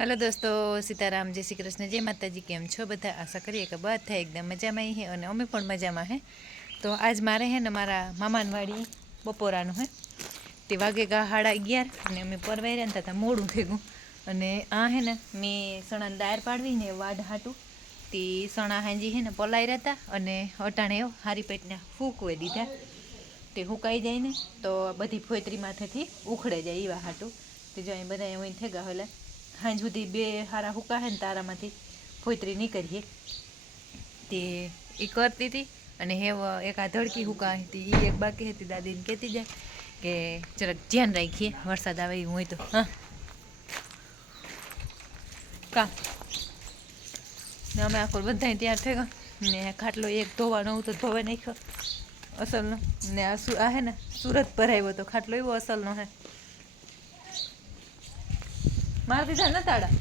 Hello દોસ્તો, સીતારામ, જય શ્રી કૃષ્ણ, જય માતાજી, કેમ છો? બધા આશા કરીએ કે બધા એકદમ મજામાં હે અને અમે પણ મજામાં હે. તો આજ મારે હે ને મારા મામાનવાડી બપોરાનું હે. તે વાગે ગા સાડા અગિયાર અને અમે પરવાઈ રહ્યા હતા મોડું ગયું અને આ હે ને મેં સણાની દાળ પાડવી ને વાડ હાટું. તે સણા હાંજી હે ને પલાઈ રહેતા અને અટાણે હારી પેટને ફૂંકવે દીધા. તે હુકાઈ જાય ને તો બધી ફોતરી માથેથી ઉખડે જાય એવા હાટું. તે જો અહીં બધા એવું થઈ ગયા હાંજ સુધી બે હારા હુકા હે ને તારામાંથી. ફોતરી નીકળીએ. તે એ કરતી હતી અને હેવ એક આ ધડકી હુકા હતી. એ એક બાકી હતી દાદીને કહેતી જાય કે જરાક ધ્યાન રાખીએ, વરસાદ આવે એવું હોય તો. હા. કા ને અમે આખો બધા તૈયાર થઈ ગયા ને ખાટલો એક ધોવાનો હતો, ધોવા નાખ્યો. અસલનો. ને આ સુ આ હે ને, સુરત ભરાયો હતો તો ખાટલો એવો અસલનો હે. માર દીધા ને તાળા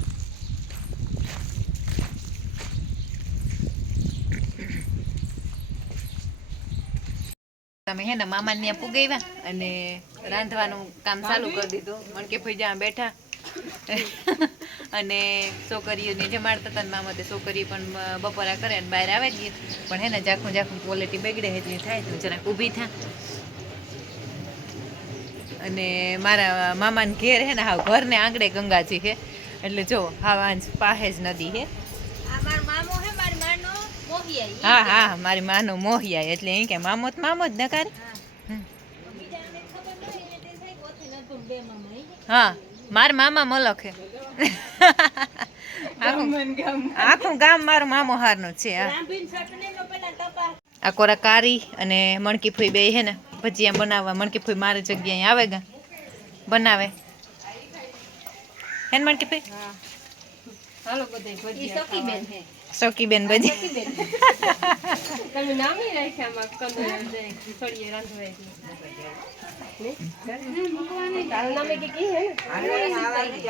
તમે હે ને મામા ત્યાં પુગાવ્યા અને રાંધવાનું કામ ચાલુ કરી દીધું. મણકે ભાઈ જ્યાં બેઠા. અને છોકરીઓને જમાડતા હતા મામા તે છોકરી પણ બપોરા કરે અને બહાર આવે જ પણ હે ને જાખું જાખું ક્વોલિટી બગડે એટલી થાય તો જરાક ઊભી થા. અને મારા મામાને ઘેર હે ને હા ઘરને આંગળે ગંગાજી છે એટલે જો હા આંજ પાહે જ નદી હે. હા હા મારી માનો મોહિયા એટલે અહીં કે મામો તો મામો જ નકાર હા. માર મામા મલક હે. આખું ગામ. મારું મામો હારનું છે હા. આ કોરા કારી અને મણકી ફૂઈ બે હે ને. ભજીયા બનાવવા મણકી ફૂઈ મારી જગ્યાએ આવે ગા. બનાવે. હે ને મણકી ફૂઈ સૌકીબેન ભજી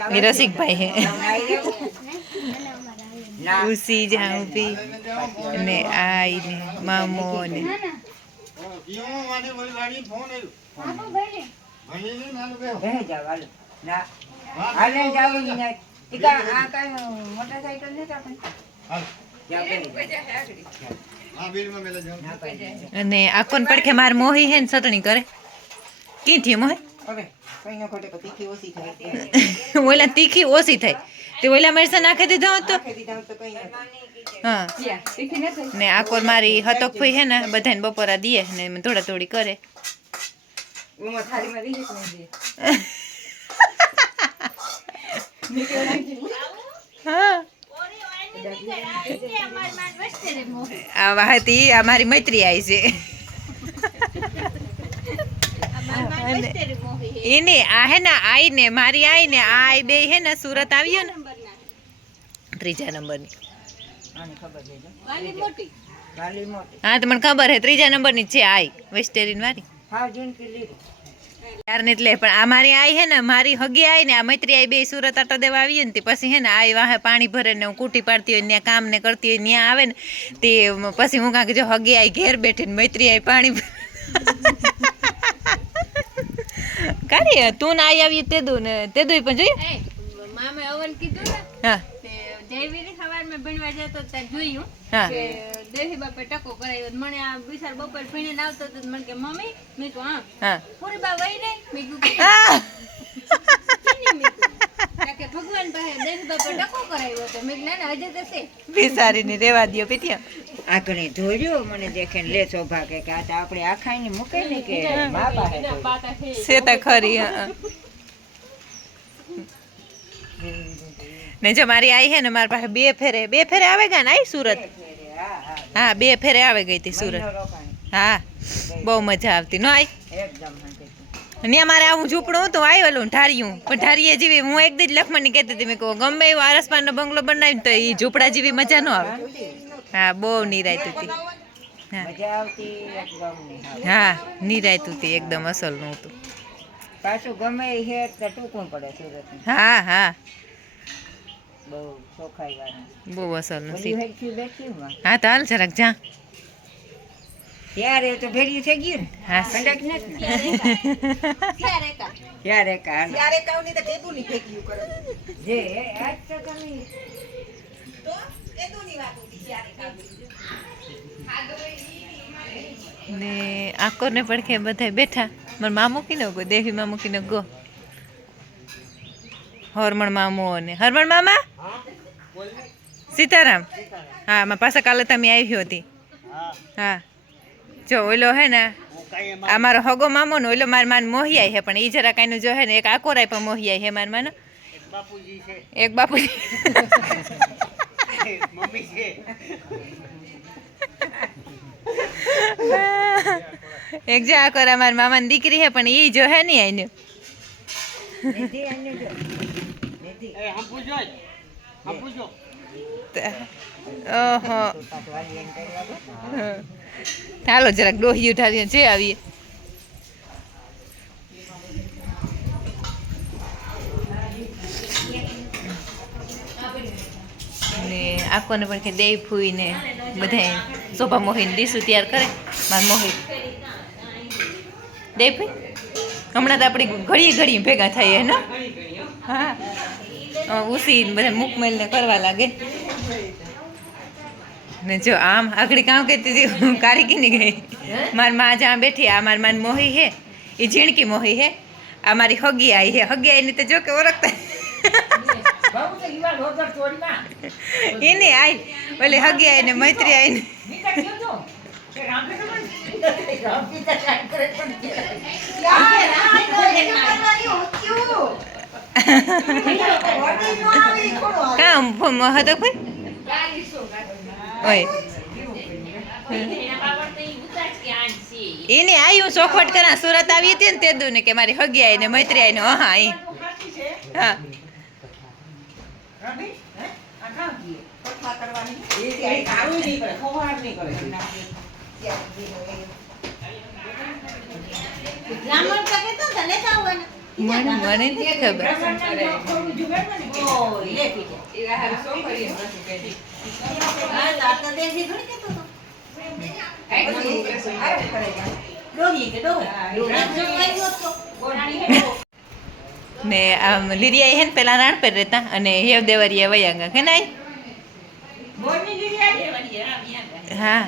એ રસિકભાઈ હે ઉસી જ્યાં ઊભી ને આઈ ને મામો ને. અને આકોન પડખે માર મોહી હે ને ચટણી કરે? કી થયું મોહી? ઓલા તીખી ઓછી થાય. તે ઓલા મરસા નાખી દીધો હતો હા. ને કોર મારી હતક ફઈ હે ને બધાને બપોરા દીએ ને થોડા થોડી કરે. આ વાહતી આ મારી મૈત્રી આવી છે. એને આ હે ને આઈ ને મારી આઈ ને આ આઈ બે હે ને સુરત આવ્યો ને ત્રીજા નંબરની. હા તો મને ખબર હે ત્રીજા નંબરની જ છે આઈ વેસ્ટેરિન વાળી. યાર ને એટલે પણ આ મારી આઈ હે ને મારી હગી આઈ ને આ મૈત્રી આઈ બે સુરત આટો દેવા આવીએ ને તે પછી હે ને આઈ વાહે પાણી ભરે ને હું કૂટી પાડતી હોય ત્યાં કામ ને કરતી હોય ત્યાં આવે ને તે પછી હું કાંક જો હગી આઈ ઘેર બેઠી ને મૈત્રી આઈ પાણી કારી તું ના આવી આવી તે દુ ને તે દુ પણ જોયું? મામે અવન કીધું ને હા. તે સવાર મેં ભણવા જતો ત્યારે જોયું કે દેહી બાપે ટકો કરાયો મને આ વિશાળ બપોર ભણીને આવતો તો મને કે મમ્મી મેં તો હા. પૂરી બા વહી ને મેં કીધું કે ભગવાન પાસે દેહી બાપે ટકો કરાયો હતો. મેં ના ના હજે છે. બિસારીને રેવા દ્યો પીત્યા આકણે ધોર્યો મને દેખે લે શોભા કે આ તો આપણે આખાઈને મૂકે ને કે છે તો ખરી હા. ને જો મારી આઈ હે ને મારી પાસે બે ફેરે બે ફેરે આવે ગયા ને આઈ સુરત? હા બે ફેરે આવે ગઈ હતી સુરત. હા બહુ મજા આવતી. નો આઈ? ને મારે આવું ઝૂંપડું હતું આવેલું ઢારિયું. પણ ઢારીએ જેવી હું એક જ લખમણની કહેતી હતી મેં કહું ગમે એવો આરસપાનનો બંગલો બનાવી તો એ ઝૂંપડા જેવી મજા ન આવે. હા બહુ નિરાયતું હતી હા. નિરાયતું હતી એકદમ. અસલનું હતું. પાછું ગમે એ તો ટૂંકું પડે સુરત હા હા. બહુ અસરમાં હા તો હાલ જરાક જા. ત્યારે તો ભેરી થઈ ગયું ને. હા. કંડક નથી ને? ક્યારે કા ત્યારે ત્યારે કાવની તો ટેબુની ફેંક્યું કરો. જે આજ તો તમે તો? ટેબુની વાત હતી ત્યારે કાવની ને આકોરને પડખે બધા બેઠા. મારા મા મૂકીને ગો દેવી માં મૂકીને ગો હરમણ મામો અને હરમણ મામા? સીતારામ. હા મારા પાસે કાલે તમે આવી હતી હા. જો, ઓલો હે ને, આ મારો હગો મામો ને ઓલો મારા માન મોહિયાઈ હે, પણ એ જરા કાંઈનું જો હે ને, એક આકોરાય પણ મોહિયાઈ હે માર માનો. એક બાપુજી એક જે આકોરા મારા મામાની દીકરી હે, પણ એ જો હે નહીં આઈને ચાલો જરાક ડોહી ઉઠાડીએ જે આવીએ. ને આખોને પણ કે દેય ફૂઈને બધાય શોભા મોહીને ડીશું તૈયાર કરે, માર મોહી. દે ફૂઈ? હમણાં તો આપણી ઘડીએ ઘડીએ ભેગા થઈએ ને? હા. ઉસી બધા મુકમેલને કરવા લાગે ને જો આમ આગળ કામ કહેતી હતી હું કારી કીની ગઈ મારમાં જ્યાં બેઠી આ માર માન મોહી હે એ ઝીણકી મોહી હે આ મારી હગી આઈ હે હગી આઈ તો જો કે ઓળખતા એને આઈ ઓલી હગી આઈ ને મૈત્રી આઈ ને કામ હતો કોઈ ઓય. એને હું ચોખવટ કરા સુરત આવી હતી ને તે દુ ને કે મારી હગી આવી ને મૈત્રી આવી ને, હા આઈ હા. બ્રાહ્મણ. મને મને નથી ખબર. ને આમ લીરિયા હે ને પેલા રાણપેર રહેતા અને હેવ દેવરિયા વયાંગા કે નહીં? હા.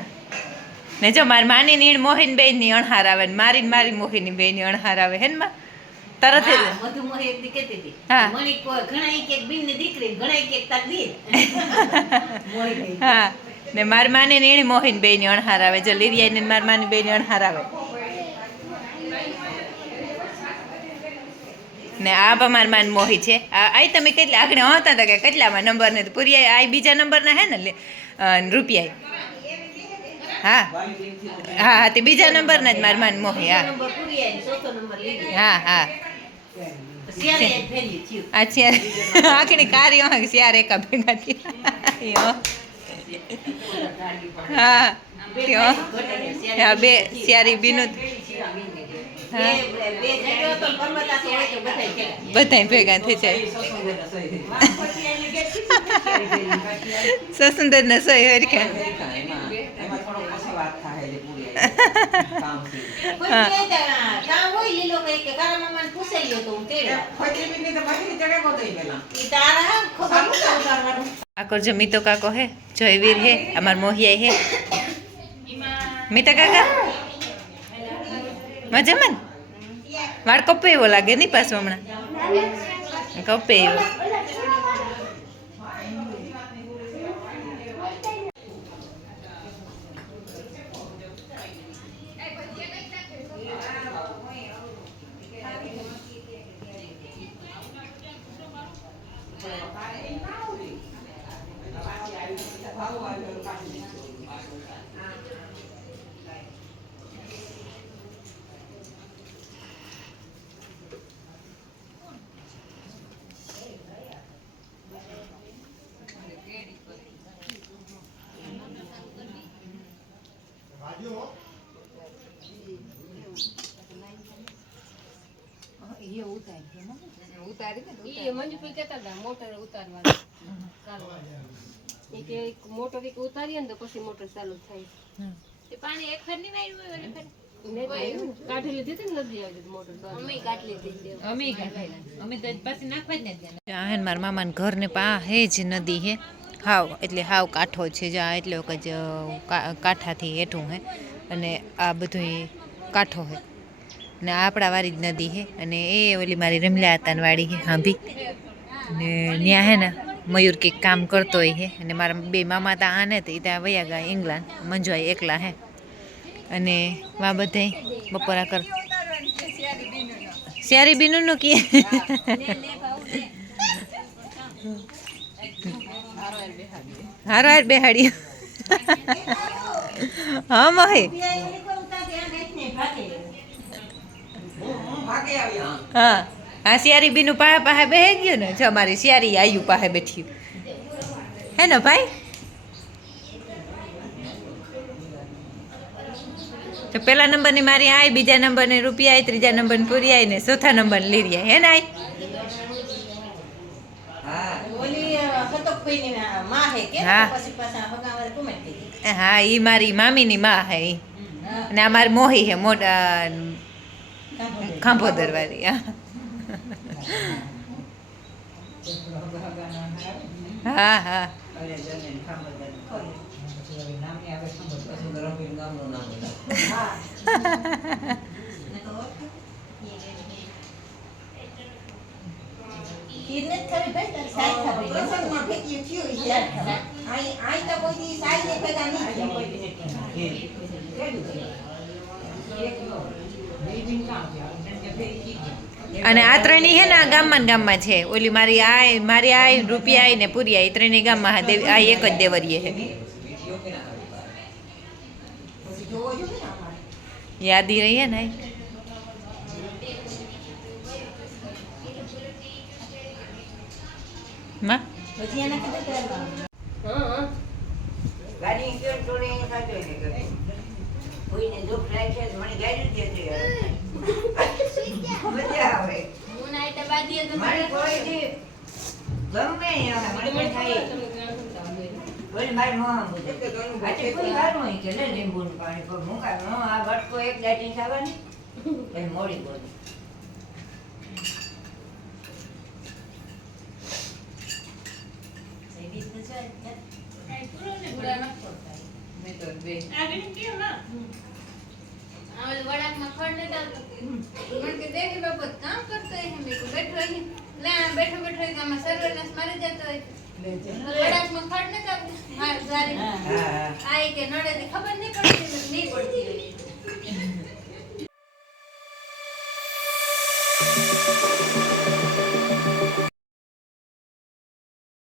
ને જો મારી માની નીણ મોહીન બેનની અણહાર આવે ને મારી મારી મોહીની બેનની અણહાર આવે હે ને માં? તરત જ. મધુમોહી એક દી કહેતી હતી. હા. મણી કોઈ ઘણા ઈ કે બીનની દીકરી, ઘણા ઈ તાર દીર. હા. ને મારી માની નીણ મોહીન બેનની અણહાર આવે. જો લીરિયા ને મારી માની ની અણહાર આવે. ને આ પણ મારી માન મોહી છે. આ આઈ તમે કેટલા આગળ હતા હતા કે કેટલામાં નંબર ને? પૂરી આઈ બીજા નંબરના હે ને રૂપિયા હા. હા હા તે બીજા નંબરના જ મારી માન મોહી હા. હા હા. આ છે આખણી કારી હા શિયાર એકા ભેગા થયા. હા. હા બે શિયારી બીનું હા. બે- બે- બે જગ્યાઓ તો પર્વતાસો હોય તો બધાય ભેગા. ભેગા થઈ જાય. સસુંદર ને સોય હરખા. આકોર જો મીતો કાકો હે, જયવીર હે, અમાર મોહિયા હે. મીતા કાકા? મજામાં? વાળ કપે એવો લાગે નહીં પાછો હમણાં? કપે એવો. ઈ મંજુભાઈ કહેતા હતા મોટર ઉતારવાનું કાલમાં. કે મોટર એક ઉતારીએ ને તો પછી મોટર ચાલુ થાય. તે પાણી એક ફેર નહીં વાળ્યું હોય ઓલી ફેર? ને તો કાઢી લીધી હતી ને નદી આવી મોટર અમેય કાઢી લીધી છે. અમે અમે તો પછી નાખવા જ નથી આ હે ને મારા મામાના ઘરને પાસે જ નદી હે હાવ એટલે હાવ કાંઠો છે જ્યાં એટલે વખત જ કાંઠાથી હેઠું હે અને આ બધું કાંઠો હે ને આપણા વાળી જ નદી હે. અને એ ઓલી મારી રમલા હતાની વાડી હે, હાંભી. ને ત્યાં હે ને મયુર કંઈક કામ કરતો હોય હે. અને મારા બે મામા તા આને તો ત્યાં વયા ગયા ઇંગ્લેન્ડ મંજુઆઈ એકલા હે. અને વા બધાય બપોરા કર શિયારી બીનું નું હારો હાર બેહાડી હા, મહે. હા હા શિયારી બીનું પાહે પાસે બેહી ગયું ને જો મારી શિયારી આયુ પાસે બેઠી. હે ને ભાઈ? તો પહેલા નંબરની મારી આય બીજા નંબરની રૂપિયા આય ત્રીજા નંબરની પૂરી આય ને ચોથા નંબરની લીરી આય. હે ને આય? હે ઈ મારી મામીની માં હે અને આ મારી મોહી હે મોટા ખાંભોદર વાળી હા હા. અરે જમીન અને આ ત્રણેય હે ને આ ગામમાં ગામમાં છે ઓલી મારી આય મારી આય રૂપિયા આય ને પૂરી આય ત્રણેય ગામમાં હા, દેવ, આ એક જ દેવરીએ હે. યાદી રહીએ ને. માં ગાડી રાખે મને ગાડી જ દેતી મજા આવે. હું ના એટલે બાંધીએ તો મારે કોઈ દી ગમે આવે, મને કોઈ થાય. બોલે મારે મોહા મુજબ આજે કોઈ વારું હોય કે લે લીંબુનું પાણી પર હું આ વટકો એક દાટી ખાવાની એ મોડી બોલી આ ઓલી વડાકમાં ખડ નથી આવતું. મને કે દેખ બાપુ કામ કરતો હોય મેં કીધું બેઠો હોય લે આ બેઠો બેઠો હોય કે આમાં સર્વનાશ મારી જતો હોય. વડાકમાં ખડ નતા મારી હા આ કે નડે ખબર નહીં પડતી નહીં પડતી